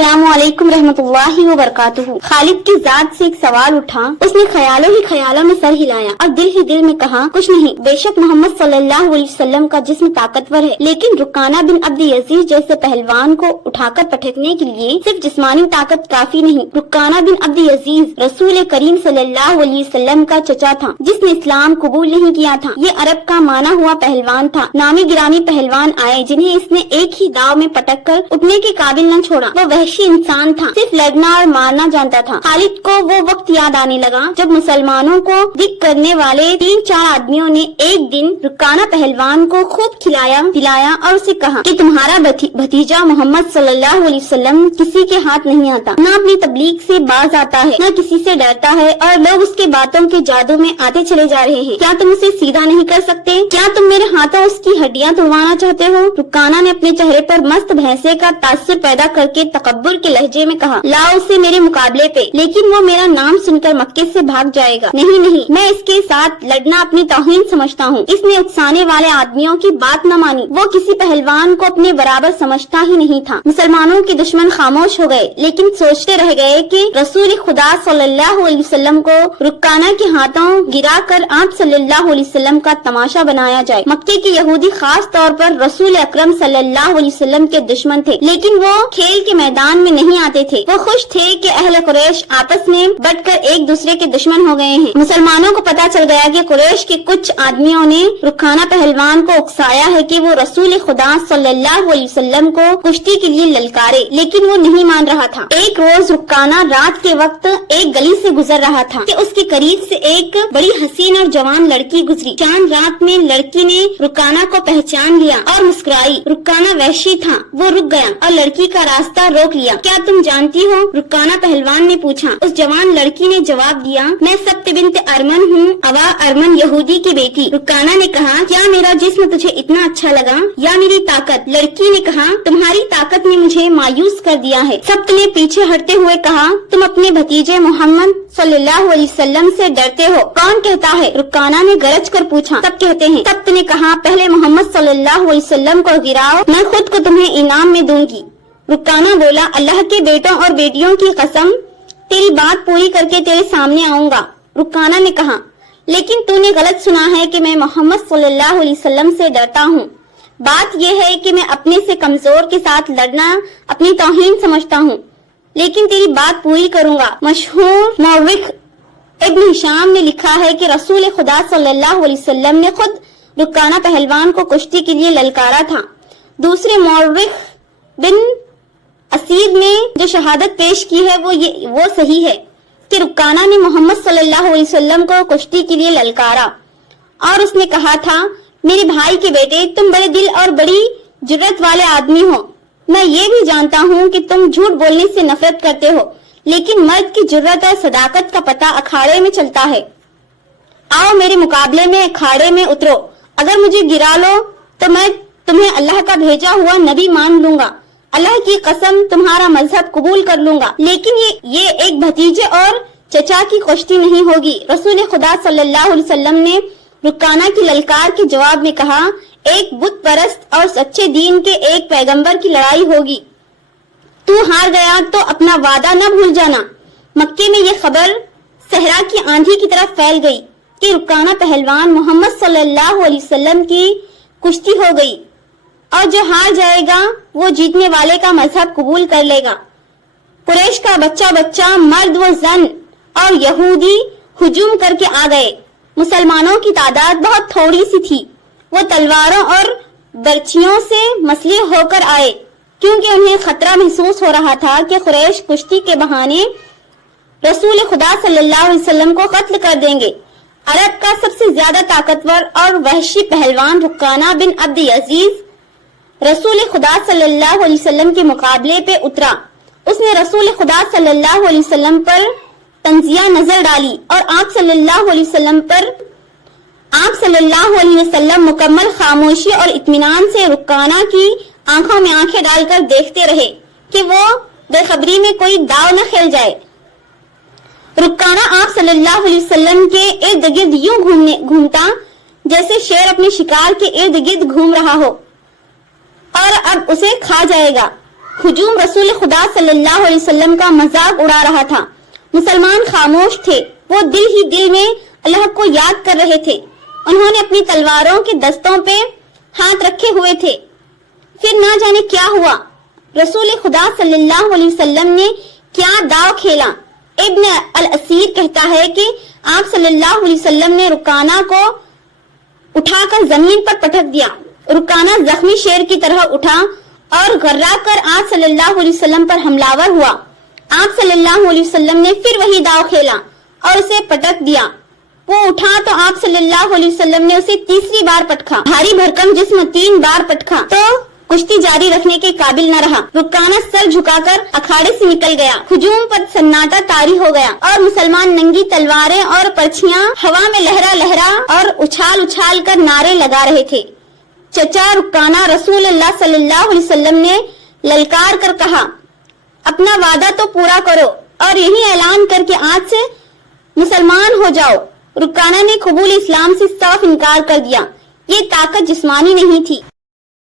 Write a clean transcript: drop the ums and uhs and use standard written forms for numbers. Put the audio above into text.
अस्सलामु अलैकुम रहमतुल्लाहि व बरकातुहू। खालिद की जात से एक सवाल उठा। उसने ख्यालों ही ख्यालों में सर हिलाया और दिल ही दिल में कहा, कुछ नहीं, बेशक मोहम्मद सल्लल्लाहु अलैहि वसल्लम का जिस्म ताकतवर है, लेकिन रुकाना बिन अब्द यजीज जैसे पहलवान को उठाकर पटकने के लिए सिर्फ जिस्मानी ताकत काफी नहीं। रुकाना बिन अब्द यजीज रसूल करीम सल्लल्लाहु अलैहि वसल्लम का चचा था, जिसने इस्लाम कबूल नहीं किया था। ये अरब का माना हुआ पहलवान था। नामी गिरामी पहलवान आए जिन्हें इसने एक ही दाव में पटक कर उठने के काबिल न छोड़ा। वो वहशी इंसान था, सिर्फ लड़ना और मारना जानता था। खालिद को वो वक्त याद आने लगा जब मुसलमानों को दिक करने वाले 3-4 आदमियों ने एक दिन रुकाना पहलवान को खूब खिलाया पिलाया और उसे कहा कि तुम्हारा भतीजा मोहम्मद सल्लल्लाहु अलैहि वसल्लम किसी के हाथ नहीं आता, न अपनी तबलीग से बाज आता है, न किसी से डरता है, और लोग उसके बातों के जादू में आते चले जा रहे हैं। क्या तुम उसे सीधा नहीं कर सकते? क्या तुम मेरे हाथों उसकी हड्डियाँ तोड़वाना चाहते हो? रुकाना ने अपने चेहरे पर मस्त भैंसे का तासुर पैदा करके तकब्बुर के लहजे में कहा, लाओ उसे मेरे मुकाबले पे, लेकिन वो मेरा नाम सुनकर मक्के से भाग जाएगा। नहीं नहीं, मैं इसके साथ लड़ना अपनी तौहीन समझता हूँ। इसने उकसाने वाले आदमियों की बात न मानी। वो किसी पहलवान को अपने बराबर समझता ही नहीं था। मुसलमानों के दुश्मन खामोश हो गए, लेकिन सोचते रह गए कि रसूल खुदा सल्लल्लाहु अलैहि वसल्लम को रुकाना के हाथों गिरा कर आप सल्लल्लाहु अलैहि वसल्लम का तमाशा बनाया जाए। मक्के के यहूदी खास तौर पर रसूल अकरम सल्लल्लाहु अलैहि वसल्लम के दुश्मन थे, लेकिन वो खेल के मैदान में नहीं आते थे। वो खुश थे कि अहले कुरैश आपस में बटकर एक दूसरे के दुश्मन हो गए हैं। मुसलमानों को पता चल गया कि कुरैश के कुछ आदमियों ने रुखाना पहलवान को उकसाया है कि वो रसूल खुदा सल्लल्लाहु अलैहि वसल्लम को कुश्ती के लिए ललकारे, लेकिन वो नहीं मान रहा था। एक रोज रुखाना रात के वक्त एक गली से गुजर रहा था कि उसके करीब से एक बड़ी हसीन और जवान लड़की गुजरी। चांद रात में लड़की ने रुखाना को पहचान लिया और मुस्कुराई। रुखाना वहशी था, वो रुक गया और लड़की का रास्ता रोक लिया। क्या तुम जानती हो? रुकाना पहलवान ने पूछा। उस जवान लड़की ने जवाब दिया, मैं सब्त बिन्त अरमन हूँ, अवा अरमन यहूदी की बेटी। रुकाना ने कहा, क्या मेरा जिस्म तुझे इतना अच्छा लगा या मेरी ताकत? लड़की ने कहा, तुम्हारी ताकत ने मुझे मायूस कर दिया है। सब्त ने पीछे हटते हुए कहा, तुम अपने भतीजे मोहम्मद सल्लल्लाहु अलैहि वसल्लम से डरते हो? कौन कहता है? रुकाना ने गरज कर पूछा। सब कहते हैं। सब्त ने कहा, पहले मोहम्मद सल्लल्लाहु अलैहि वसल्लम को गिराओ, मैं खुद को तुम्हें इनाम में दूंगी। रुकाना बोला, अल्लाह के बेटों और बेटियों की कसम, तेरी बात पूरी करके तेरे सामने आऊंगा। रुकाना ने कहा, लेकिन तूने गलत सुना है कि मैं मोहम्मद सल्लल्लाहु अलैहि वसल्लम से डरता हूँ। बात यह है कि मैं अपने से कमजोर के साथ लड़ना अपनी तौहीन समझता हूँ, लेकिन तेरी बात पूरी करूंगा। मशहूर मौरिख इब्न हिशाम ने लिखा है कि रसूल खुदा सल्लल्लाहु अलैहि वसल्लम ने खुद रुकाना पहलवान को कुश्ती के लिए ललकारा था। दूसरे मौरिख बिन असीद ने जो शहादत पेश की है वो सही है कि रुकाना ने मोहम्मद सल्लल्लाहु अलैहि वसल्लम को कुश्ती के लिए ललकारा और उसने कहा था, मेरे भाई के बेटे, तुम बड़े दिल और बड़ी जुर्रत वाले आदमी हो। मैं ये भी जानता हूँ कि तुम झूठ बोलने से नफरत करते हो, लेकिन मर्द की जुर्रत और सदाकत का पता अखाड़े में चलता है। आओ मेरे मुकाबले में अखाड़े में उतरो। अगर मुझे गिरा लो तो मैं तुम्हें अल्लाह का भेजा हुआ नबी मान लूंगा। अल्लाह की कसम, तुम्हारा मजहब कबूल कर लूंगा, लेकिन ये एक भतीजे और चचा की कुश्ती नहीं होगी। रसूल खुदा सल्लल्लाहु अलैहि वसल्लम ने रुकाना की ललकार के जवाब में कहा, एक बुत परस्त और सच्चे दीन के एक पैगंबर की लड़ाई होगी। तू हार गया तो अपना वादा न भूल जाना। मक्के में ये खबर सहरा की आंधी की तरफ फैल गई कि रुकाना पहलवान मोहम्मद सल्लल्लाहु अलैहि वसल्लम की कुश्ती हो गई और जो हार जाएगा वो जीतने वाले का मजहब कबूल कर लेगा। कुरैश का बच्चा बच्चा, मर्द व जन और यहूदी हुजूम करके आ गए। मुसलमानों की तादाद बहुत थोड़ी सी थी। वो तलवारों और बर्छियों से मसले होकर आए, क्योंकि उन्हें खतरा महसूस हो रहा था कि कुरैश कुश्ती के बहाने रसूल खुदा सल्लल्लाहु अलैहि वसल्लम को कत्ल कर देंगे। अरब का सबसे ज्यादा ताकतवर और वहशी पहलवान रुकाना बिन अब्द यजीज रसूल खुदा सल्लल्लाहु अलैहि वसल्लम के मुकाबले पे उतरा। उसने रसूल खुदा सल्लल्लाहु अलैहि वसल्लम पर तंजिया नजर डाली और आप सल्लल्लाहु अलैहि वसल्लम मुकम्मल खामोशी और इत्मीनान से रुकाना की आंखों में आंखें डालकर देखते रहे कि वो बेखबरी में कोई दाव न खेल जाए। रुकाना आप सल्लल्लाहु अलैहि वसल्लम के इर्द गिर्द यूं घूमता जैसे शेर अपने शिकार के इर्द गिर्द घूम रहा हो और अब उसे खा जाएगा। ہجوم رسول خدا صلی اللہ علیہ وسلم کا مذاق اڑا رہا تھا۔ مسلمان خاموش تھے، وہ دل ہی دل میں اللہ کو یاد کر رہے تھے۔ انہوں نے اپنی تلواروں کے دستوں پہ ہاتھ رکھے ہوئے تھے۔ پھر نہ جانے کیا ہوا، رسول خدا صلی اللہ علیہ وسلم نے کیا داؤ کھیلا۔ ابن الاسیر کہتا ہے کہ آپ صلی اللہ علیہ وسلم نے رکانہ کو اٹھا کر زمین پر پٹک دیا۔ رکانہ زخمی شیر کی طرح اٹھا اور غرا کر آپ صلی اللہ علیہ وسلم پر حملہ ہوا۔ آپ صلی اللہ علیہ وسلم نے پھر وہی داؤ کھیلا اور اسے پٹک دیا۔ وہ اٹھا تو آپ صلی اللہ علیہ وسلم نے اسے تیسری بار پٹکا۔ بھاری بھرکم جسم 3 بار پٹکا تو کشتی جاری رکھنے کے قابل نہ رہا۔ رکانہ سر جھکا کر اکھاڑے سے نکل گیا۔ ہجوم پر سناٹا طاری ہو گیا اور مسلمان ننگی تلواریں اور پرچیاں ہوا میں لہرا لہرا اور اچھال اچھال کر نعرے لگا رہے تھے۔ چچا رکانہ، رسول اللہ صلی اللہ علیہ وسلم نے للکار کر کہا، اپنا وعدہ تو پورا کرو اور یہی اعلان کر کے آج سے مسلمان ہو جاؤ۔ رکانہ نے قبول اسلام سے صاف انکار کر دیا۔ یہ طاقت جسمانی نہیں تھی،